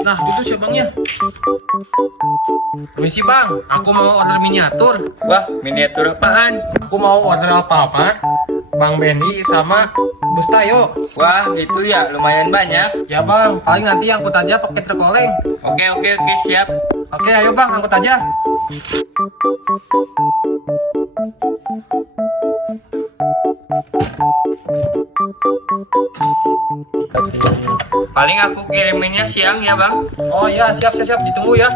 Nah, itu sih bang ya. Permisi bang, aku mau order miniatur. Wah, miniatur apaan? Aku mau order apa-apa. Bang Benny sama Bustayo. Wah, gitu ya, lumayan banyak. Ya bang, paling nanti angkut aja pakai truk oleng. Oke, siap. Oke, ayo bang, angkut aja. Paling aku kiriminnya siang ya, Bang. Oh iya, siap, ditunggu ya.